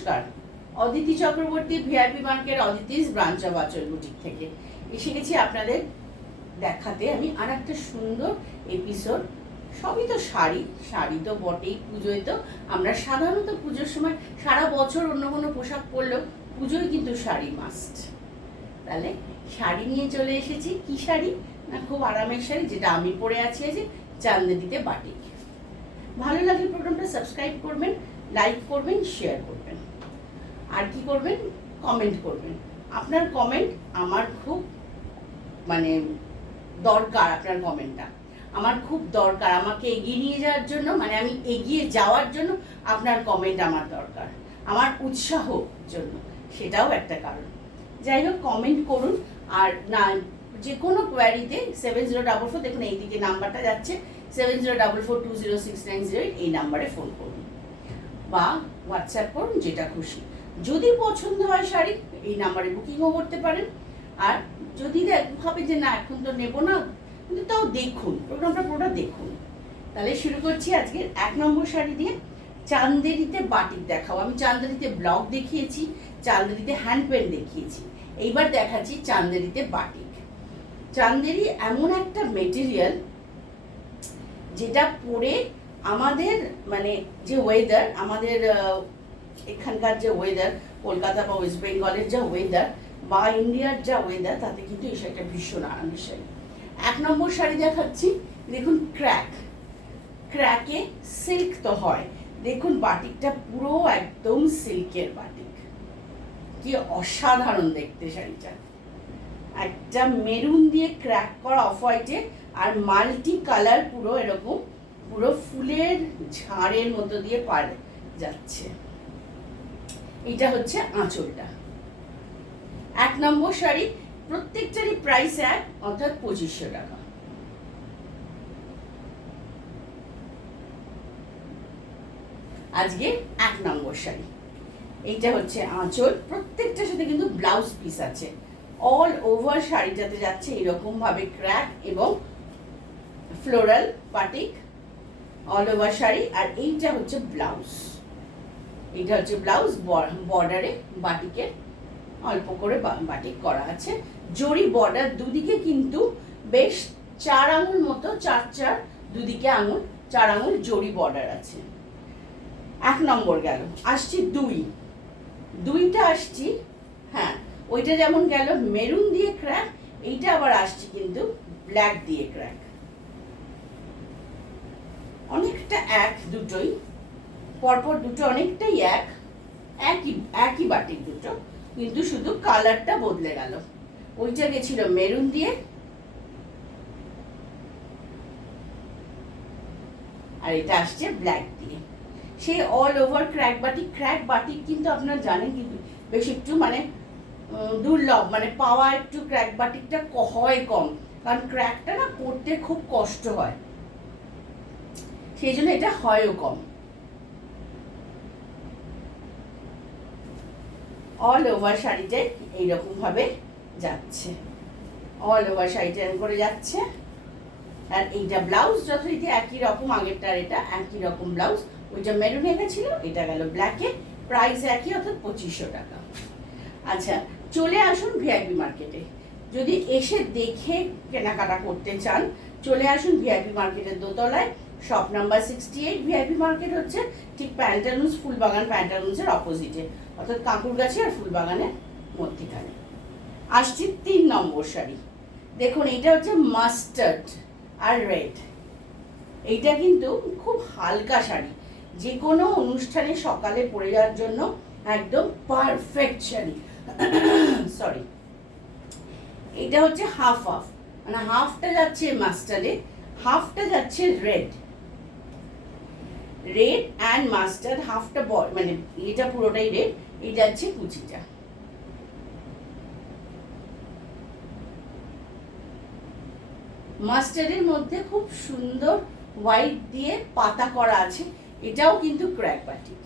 নমস্কার, Aditi Chakraborty VIP market Aditi's branch of আঁচল boutique থেকে এসে গেছি আপনাদের দেখাতে আমি আর একটা সুন্দর এপিসোড। সবই তো শাড়ি তো বটেই, পুজোয় তো আমরা সাধারণত পুজোর সময় সারা বছর অন্য কোনো পোশাক পরলেও পুজোয় কিন্তু শাড়ি মাস্ট। তাহলে শাড়ি নিয়ে চলে এসেছি। কি শাড়ি না, খুব আরামের শাড়ি, যেটা আমি পরে আছি যে চান্দেরিতে বাটিক। ভালো লাগলে প্রোগ্রামটা সাবস্ক্রাইব করবেন, লাইক করবেন, শেয়ার করবেন, আর কি করবেন, কমেন্ট করবেন। আপনার কমেন্ট আমার খুব দরকার, আপনার কমেন্টটা আমার খুব দরকার। আমাকে এগিয়ে নিয়ে যাওয়ার জন্য, আমি এগিয়ে যাওয়ার জন্য আপনার কমেন্ট আমার দরকার, আমার উৎসাহ জন্য, সেটাও একটা কারণ। যাই হোক, কমেন্ট করুন। আর না, যে কোনো কোয়ারিতে 7044, দেখুন এইদিকে নাম্বারটা যাচ্ছে, 7044206908, এই নাম্বারে ফোন করুন বা হোয়াটসঅ্যাপ করুন, যেটা খুশি। যদি পছন্দ হয় শাড়ি, এই নাম্বারে বুকিংও করতে পারেন। আর যদি ভাবে যে না এখন তো নেবো না, কিন্তু তাও দেখুন, প্রোগ্রামটা পুরোটা দেখুন। তাহলে শুরু করছি আজকের 1 নম্বর শাড়ি দিয়ে। চান্দেরিতে বাটিক দেখাও। আমি চান্দেরিতে ব্লক দেখিয়েছি, চান্দেরিতে হ্যান্ড পেন দেখিয়েছি, এইবার দেখাচ্ছি চান্দেরিতে বাটিক। চান্দেরি এমন একটা মেটেরিয়াল যেটা পরে আমাদের যে ওয়েদার, আমাদের এখানকার যে ওয়েদার, কলকাতা বা ওয়েস্ট বেঙ্গলের যা ওয়েদার বা ইন্ডিয়ার যা ওয়েদার, তাতে কিন্তু এই শাড়িটা ভীষণ আরামের শাড়ি। 1 নম্বর শাড়ি দেখাচ্ছি। দেখুন, ক্র্যাকে সিল্ক তো হয়, দেখুন বাটিকটা পুরো একদম সিল্কের বাটিক। কি অসাধারণ দেখতে শাড়িটা। একটা মেরুন দিয়ে ক্র্যাক করা অফ হোয়াইটে, আর মাল্টি কালার, পুরো এরকম পুরো ফুলের ঝাড়ের মতো দিয়ে পার যাচ্ছে। এটা হচ্ছে আঁচলটা। 1 নম্বর শাড়ি, প্রত্যেকটারই প্রাইস এক, অর্থাৎ 2500 টাকা। আজকে 1 নম্বর শাড়ি, এইটা হচ্ছে আঁচল। প্রত্যেকটার সাথে কিন্তু ব্লাউজ পিস আছে। অল ওভার শাড়িটাতে যাচ্ছে এরকম ভাবে ক্র্যাক এবং floral batik, all over sari. আর এইটা হচ্ছে ব্লাউজ, এইটা হচ্ছে ব্লাউজ। বর্ডারে বাটিকের অল্প করে বাটিক করা আছে, জরি বর্ডার। দুদিকে কিন্তু বেশ 4 আঙুল মতো, 4 দুদিকে আঙুল, 4 আঙুল জরি বর্ডার আছে। 1 নম্বর গেল। আসছি দুইটা আসছি। হ্যাঁ, ওইটা যেমন গেল মেরুন দিয়ে ক্র্যাক, এইটা আবার আসছে কিন্তু ব্ল্যাক দিয়ে ক্র্যাক। অনেকটা এক, দুটোই পরপর দুটো অনেকটাই একই বাটিক দুটো, কিন্তু শুধু কালারটা বদলে গেল। ওইটা গেছিল মেরুন দিয়ে, আর এটা আসছে ব্ল্যাক দিয়ে। সেই অল ওভার ক্র্যাক বাটিক কিন্তু আপনারা জানেন কিন্তু বেশ একটু দুর্লভ, পাওয়া একটু ক্র্যাক বাটিকটা হয় কম, কারণ ক্র্যাকটা না করতে খুব কষ্ট হয়, সেই জন্য এটা হয়ও কম। অল ওভার শাড়িটাই এইরকম ভাবে যাচ্ছে, অল ওভার শাড়িটা এরকম করে যাচ্ছে। আর এইটা ব্লাউজ যথারীতি একই রকম, আগেরটার এটা একই রকম ব্লাউজ। ওইটা মেরুনে গেছিল, এটা গেল ব্ল্যাকে। প্রাইস একই, অর্থাৎ 2500 টাকা। আচ্ছা, চলে আসুন ভিআইপি মার্কেটে। যদি এসে দেখে কেনাকাটা করতে চান, চলে আসুন ভিআইপি মার্কেটের দোতলায়, শপ নাম্বার 68। ভিআইপি মার্কেট হচ্ছে ঠিক প্যান্টালুন্স, ফুলবাগান প্যান্টালুন্সের অপোজিটে, অর্থাৎ কাকুরগাছি আর ফুলবাগানের মধ্যিখানে। আসছি 3 নম্বর শাড়ি। দেখুন, এইটা হচ্ছে মাস্টার্ড আর রেড। এইটা কিন্তু খুব হালকা শাড়ি, যে কোনো অনুষ্ঠানে সকালে পরে যাওয়ার জন্য একদম পারফেক্ট শাড়ি। সরি, এটা হচ্ছে হাফ, হাফটা যাচ্ছে মাস্টার্ডে, হাফটা যাচ্ছে রেড অ্যান্ড মাস্টার্ড। হাফটা এটা পুরোটাই রেড, এটা যাচ্ছে কুচিটা। মাস্টার্ডের মধ্যে খুব সুন্দর হোয়াইট দিয়ে পাতা করা আছে, এটাও কিন্তু ক্র্যাক বাটিক।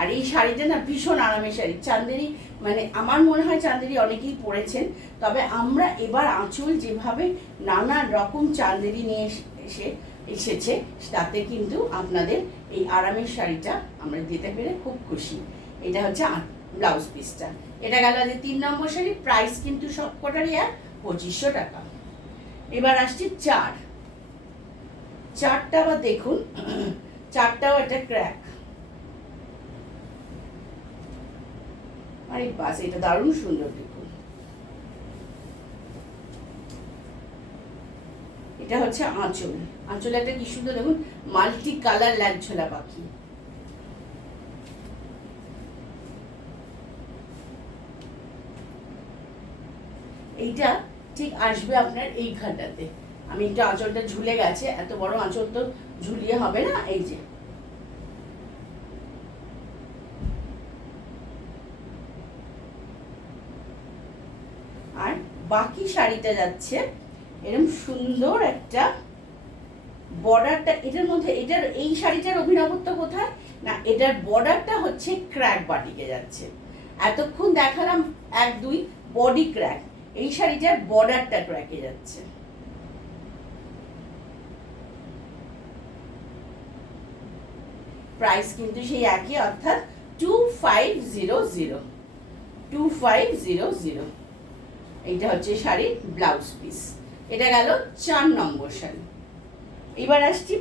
আর এই শাড়িটা না ভীষণ আরামের শাড়ি। চান্দেরি আমার মনে হয় চান্দেরি অনেকেই পরেছেন, তবে আমরা এবার আঁচল যেভাবে নানা রকম চান্দেরি নিয়ে এসে এসেছে, তাতে কিন্তু আপনাদের এই আরামের শাড়িটা আমরা দিতে পেরে খুব খুশি। এটা হচ্ছে ব্লাউজ পিসটা। এটা গেল যে 3 নম্বর শাড়ি। প্রাইস কিন্তু সবকটারই 2500 টাকা। এবার আসছি চারটা আবার দেখুন, চারটাও একটা ক্র্যাক। আরে বাস, এটা দারুণ সুন্দর দেখুন। এটা হচ্ছে আঁচল। আঁচলে একটা কি সুন্দর দেখুন, মাল্টি কালার ল্যাংছোলা পাখি। এইটা ঠিক আসবে আপনার এইখানটাতে। আমি একটু আঁচলটা ঝুলে গেছে, এত বড় আঁচল তো ঝুলিয়ে হবে না। এই যে আর বাকি শাড়িটা যাচ্ছে এরকম সুন্দর একটা বর্ডারটা। এটার মধ্যে এটার এই শাড়িটার অভিনবত্ব কোথায় না, এটার বর্ডারটা হচ্ছে ক্র্যাক বাটিকে যাচ্ছে। এতক্ষণ দেখালাম 1 2 বডি ক্র্যাক, এই শাড়িটার বর্ডারটা ক্র্যাকে যাচ্ছে। প্রাইস কিন্তু সেই একই, অর্থাৎ 2500। এইটা হচ্ছে শাড়ির ব্লাউজ পিস। এটা গেল 4 নম্বর শাড়ি। এবার আসছি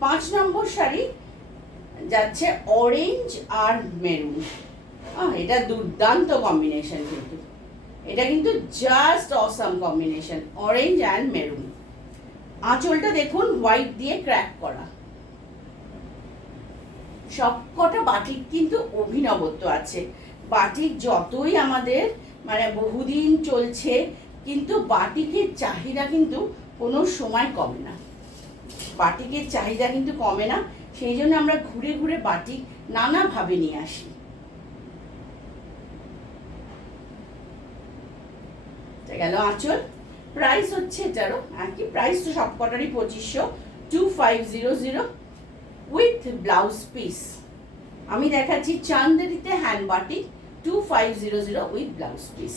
5 নম্বর শাড়ি যাচ্ছে অরেঞ্জ আর মেরুন। এটা দুর্দান্ত কম্বিনেশন, কিন্তু এটা কিন্তু just awesome combination, orange and maroon. আঁচলটা দেখুন হোয়াইট দিয়ে ক্র্যাক করা। সবকটা বাটিক কিন্তু অভিনবত্ব আছে। বাটিক যতই আমাদের মানে বহুদিন চলছে, কিন্তু বাটিকের চাহিদা কিন্তু কোনো সময় কমে না। বাটিকের চাহিদা কিন্তু কমে না, সেই জন্য আমরা ঘুরে ঘুরে বাটিক নানাভাবে নিয়ে আসি। গেল আঁচল। প্রাইস হচ্ছে এটারও একই প্রাইস, তো সবকটারই 2500 উইথ ব্লাউজ পিস। আমি দেখাচ্ছি চান্দেরিতে hand batik 2500 with blouse piece.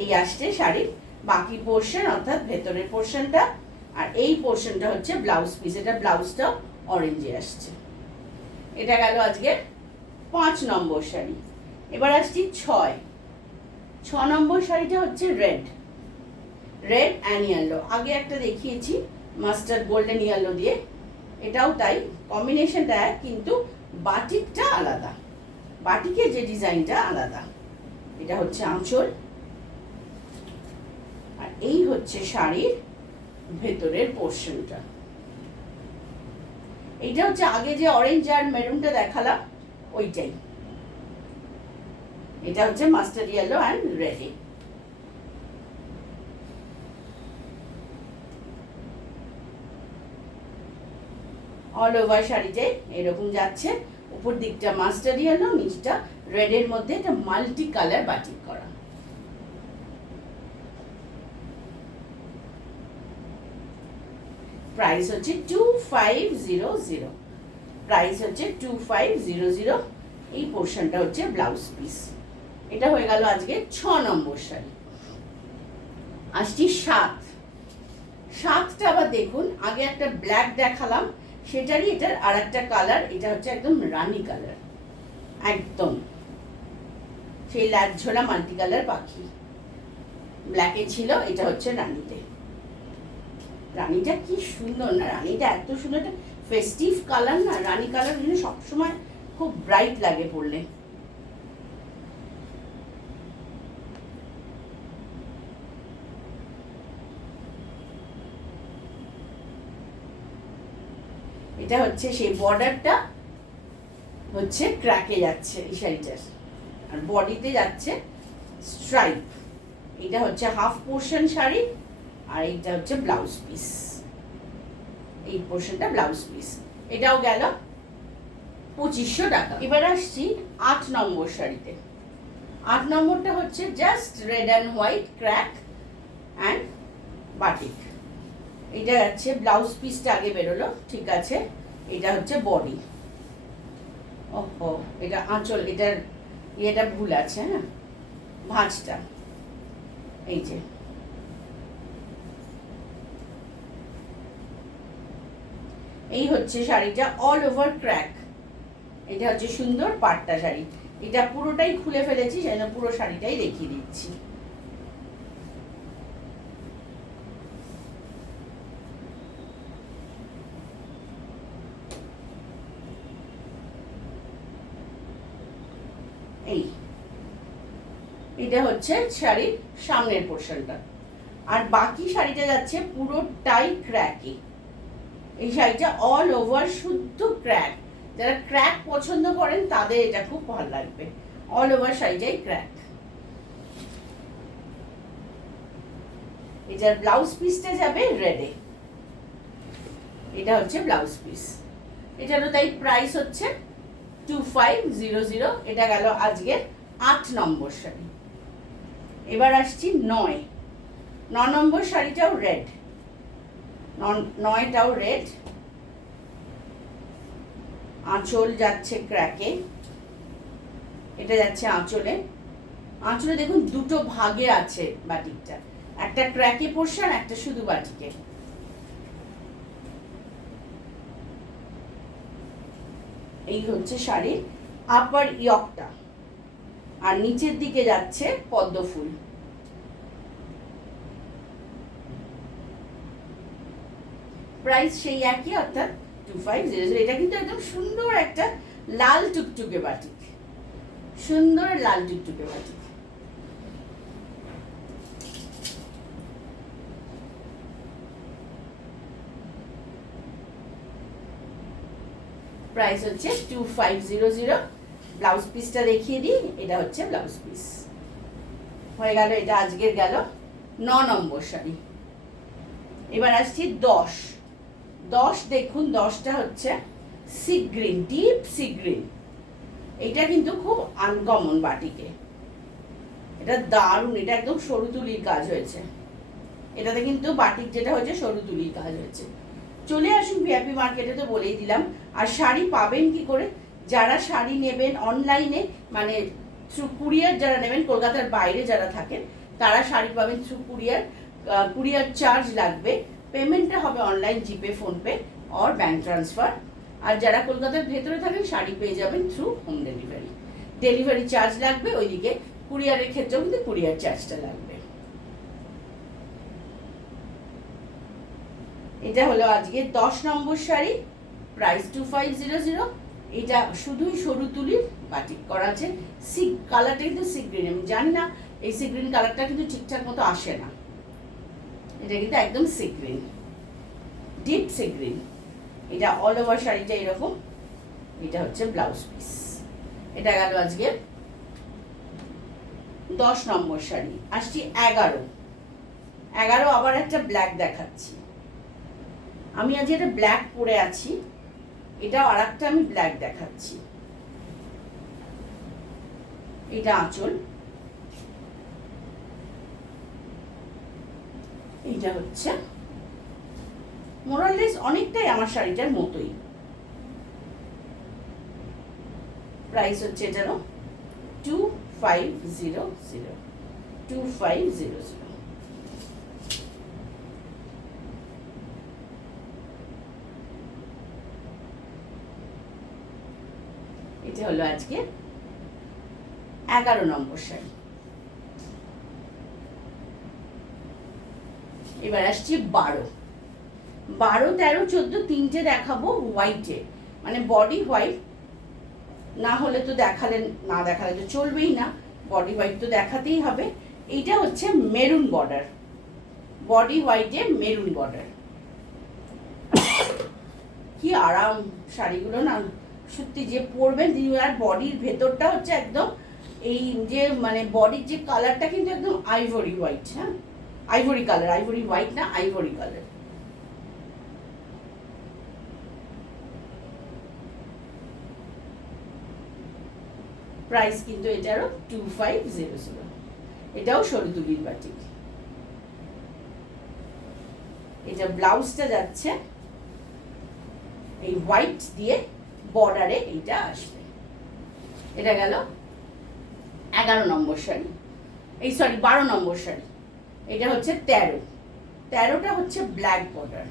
এই আসছে শাড়ির বাকি পোর্শন, অর্থাৎ ভেতরের পোর্শনটা, আর এই পোর্শনটা হচ্ছে ব্লাউজ পিস। এটা ব্লাউজটাও অরেঞ্জে আসছে। এটা গেল আজকে 5 নম্বর শাড়ি। এবার আসছি 6 নম্বর শাড়িটা হচ্ছে রেড অ্যান্ড ইয়েলো। আগে একটা দেখিয়েছি মাস্টার্ড গোল্ডেন ইয়েলো দিয়ে, এটাও তাই, কম্বিনেশনটা এক, কিন্তু বাটিকটা আলাদা, বাটিকের যে ডিজাইনটা আলাদা। এটা হচ্ছে আঁচল, আর এই হচ্ছে শাড়ির ভেতরের পোর্শনটা। এইটা হচ্ছে আগে যে অরেঞ্জ আর মেরুনটা দেখালাম ওইটাই। এটা হচ্ছে mustard yellow and red. All over শাড়িতে এরকম যাচ্ছে, উপর দিকটা মাস্টার্ড ইয়েলো, নিচটা রেডের মধ্যে একটা মাল্টি কালার বাটিক করা। প্রাইস হচ্ছে 2500। প্রাইস হচ্ছে 2500। এই পোর্শনটা হচ্ছে ব্লাউজ পিস। এটা হয়ে গেল আজকে 6 নম্বর শাড়ি। আসছি 7টা আবার দেখুন, আগে একটা ব্ল্যাক দেখালাম, সেটারই এটার আর একটা কালার। এটা হচ্ছে একদম রানী কালার, একদম সেই ঝোলা মাল্টি কালার পাখি। ব্ল্যাকে ছিল, এটা হচ্ছে রানীতে। রানীটা কি সুন্দর না, রানীটা এত সুন্দর, একটা ফেস্টিভ কালার না, রানী কালার কিন্তু সবসময় খুব ব্রাইট লাগে পরলে। এটা হচ্ছে সেই বর্ডারটা হচ্ছে ক্র্যাকে যাচ্ছে এই শাড়িটার, আর বডিতে যাচ্ছে স্ট্রাইপ। এটা হচ্ছে হাফ পোর্শন শাড়ি, আর এইটা হচ্ছে ব্লাউজ পিস। এই পোর্শনটা ব্লাউজ পিস। এটাও গেল 2500 টাকা। এবার আসছি 8 নম্বর শাড়িতে। 8 নম্বরটা হচ্ছে just red and white crack and batik. এটা যাচ্ছে ব্লাউজ পিসটা আগে বেরোলো, ঠিক আছে। এটা হচ্ছে বডি। ওহো, এটা আঁচল, এটার এটা ভুল আছে, হ্যাঁ, ভাঁজটা এই যে এই হচ্ছে শাড়িটা, অল ওভার ক্র্যাক। এটা হচ্ছে সুন্দর পাট্টা শাড়ি। এটা পুরোটাই খুলে ফেলেছি, সেজন্য পুরো শাড়িটাই দেখিয়ে দিচ্ছি। এই এটা হচ্ছে শাড়ির সামনের পোর্শনটা, আর বাকি শাড়িটা যাচ্ছে পুরোটাই ক্র্যাকে। এই শাড়িটা অল ওভার শুদ্ধ ক্র্যাক। যারা ক্র্যাক পছন্দ করেন তাদের এটা খুব ভালো লাগবে। অল ওভার শাড়িটাই ক্র্যাক। এটার ব্লাউজ পিসটা যাবে রেডে। এটা হচ্ছে ব্লাউজ পিস। এটারও তাই প্রাইস হচ্ছে 2500। এটা গেল আজকের 8 নম্বর শাড়ি। এবার আসছি 9 নম্বর শাড়িটাও রেড, 9টাও রেড। আঁচল যাচ্ছে ক্র্যাকে, এটা যাচ্ছে আঁচলে। আঁচলে দেখুন দুটো ভাগে আছে বাটিকটা, একটা ক্র্যাকে পোর্শন, একটা শুধু বাটিকে। এই হচ্ছে শাড়ির আপার ইয়কটা, আর নিচের দিকে যাচ্ছে পদ্ম ফুল। প্রাইস সেই একই, অর্থাৎ 2500। এটা কিন্তু একদম সুন্দর একটা লাল টুকটুকে বাটিক, সুন্দর লাল টুকটুকে বাটিক। প্রাইস হচ্ছে 2500। ব্লাউজ পিসটা দেখিয়ে দিই, এটা হচ্ছে ব্লাউজ পিস। হয়ে গেল, এটা আজকের গেল 9 নম্বর শাড়ি। এবার আসছি 10 দেখুন, 10টা হচ্ছে sea green, deep sea green. এটা কিন্তু খুব আনকমন বাটিকে, এটা দারুণ। এটা একদম সরু তুলির কাজ হয়েছে, এটাতে কিন্তু বাটিক যেটা হয়েছে সরু তুলির কাজ হয়েছে। চলে আসুন ভিআইপি মার্কেটে, তো বলেই দিলাম। আর শাড়ি পাবেন কি করে? যারা শাড়ি নেবেন অনলাইনে, মানে থ্রু কুরিয়ার, যারা নেবেন কলকাতার বাইরে যারা থাকেন তারা শাড়ি পাবেন থ্রু কুরিয়ার। কুরিয়ার চার্জ লাগবে, পেমেন্টটা হবে online, GPay, PhonePe or bank transfer. আর যারা কলকাতার ভেতরে থাকেন শাড়ি পেয়ে যাবেন through home delivery. Delivery charge লাগবে, ওইদিকে কুরিয়ারের ক্ষেত্রেও কিন্তু কুরিয়ার চার্জটা লাগবে। এটা হলো আজকে 10 নম্বর শাড়ি, প্রাইস 2500। এটা শুধুই সরু তুলির বাটিক করা আছে। সি কালারটা কিন্তু সি গ্রিন, আমি জানি না এই সি গ্রিন কালারটা কিন্তু ঠিকঠাক মতো আসে না। এটা কিন্তু একদম sea green, deep sea green. এটা অল ওভার শাড়িটা এরকম। এটা হচ্ছে ব্লাউজ পিস। এটা গেল আজকে 10 নম্বর শাড়ি। আসছি 11 আবার একটা ব্ল্যাক দেখাচ্ছি। আমি আজ এটা ব্ল্যাক পরে আছি, এটাও আর একটা আমি ব্ল্যাক দেখাচ্ছি। এটা আঁচল, এটা হচ্ছে মোরালেস অনেকটাই আমার শাড়িটার মতোই। প্রাইস হচ্ছে এটারও 2500। এটা হলো আজকে 11 নম্বর শাড়ি। এবার আসছি 12, 13, 14 তিনটে দেখাবো হোয়াইটে, মানে বডি হোয়াইট। না হলে তো না দেখালে তো চলবেই না, বডি হোয়াইট তো দেখাতেই হবে। এইটা হচ্ছে মেরুন বর্ডার, বডি হোয়াইটে মেরুন বর্ডার। কি আরাম শাড়িগুলো না, সত্যি যে পরবেন। আর বডির ভেতরটা হচ্ছে একদম এই যে মানে বডির যে কালারটা কিন্তু একদম আইভরি হোয়াইট, হ্যাঁ, আইভরি কালার, আইভরি হোয়াইট না, আইভরি কালার। প্রাইস কিন্তু এটারও 2500। এটাও সরু তুলির বাটিক। এটা ব্লাউজটা যাচ্ছে এই হোয়াইট দিয়ে, বর্ডারে এইটা আসবে। এটা গেল 11 নম্বর শাড়ি, এই সরি 12 নম্বর শাড়ি। এটা হচ্ছে 13টা হচ্ছে ব্ল্যাক বর্ডার,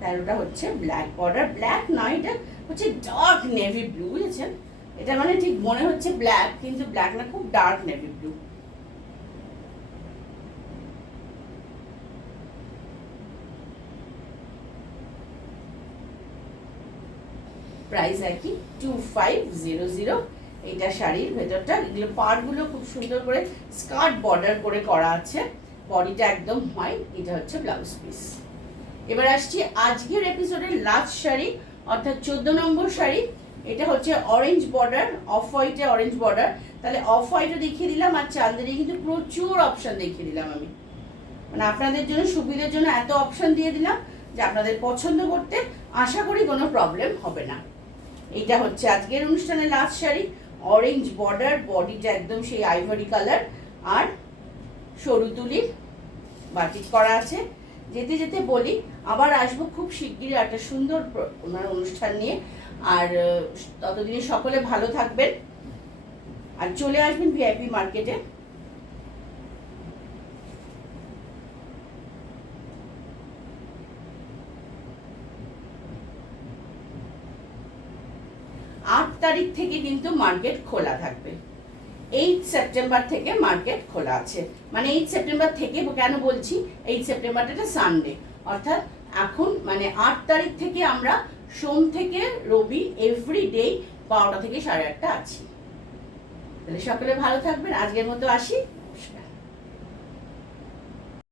13টা হচ্ছে ব্ল্যাক বর্ডার। ব্ল্যাক নয়, এটা হচ্ছে ডার্ক নেভি ব্লু, বুঝেছেন? এটা মানে ঠিক মনে হচ্ছে ব্ল্যাক, কিন্তু ব্ল্যাক না, খুব ডার্ক নেভি ব্লু। প্রাইস একই 2500। এইটা শাড়ির ভেতরটা, এগুলো পাড়গুলো খুব সুন্দর করে স্কার্ট বর্ডার করে করা আছে, বডিটা একদম হোয়াইট। এটা হচ্ছে ব্লাউজ পিস। এবার আসছি আজকের এপিসোডের লাস্ট শাড়ি, অর্থাৎ 14 নম্বর শাড়ি। এটা হচ্ছে অরেঞ্জ বর্ডার, অফ হোয়াইটে অরেঞ্জ বর্ডার। তাহলে অফ হোয়াইটও দেখিয়ে দিলাম, আর চাঁদেরি কিন্তু প্রচুর অপশন দেখিয়ে দিলাম আমি, মানে আপনাদের জন্য সুবিধার জন্য এত অপশন দিয়ে দিলাম যে আপনাদের পছন্দ করতে আশা করি কোনো প্রবলেম হবে না। এইটা হচ্ছে আজকের অনুষ্ঠানের লাস্ট শাড়ি, অরেঞ্জ বর্ডার, বডিটা একদম সেই আইভরি কালার, আর সরু তুলির বাটিক করা আছে। যেতে যেতে বলি আবার আসবো খুব শিগগিরই একটা সুন্দর অনুষ্ঠান নিয়ে। আর ততদিনে সকলে ভালো থাকবেন, আর চলে আসবেন ভিআইপি মার্কেটে। 8 তারিখ থেকে কিন্তু মার্কেট খোলা থাকবে। 8 সেপ্টেম্বর থেকে মার্কেট খোলা আছে। মানে 8 সেপ্টেম্বর থেকে কেন বলছি, 8 সেপ্টেম্বরটা একটা সানডে, অর্থাৎ এখন মানে 8 তারিখ থেকে আমরা সোম থেকে রবি এভরিডে 12টা থেকে 8:30 আছি। তাহলে সকলে ভালো থাকবেন, আজকের মতো আসি।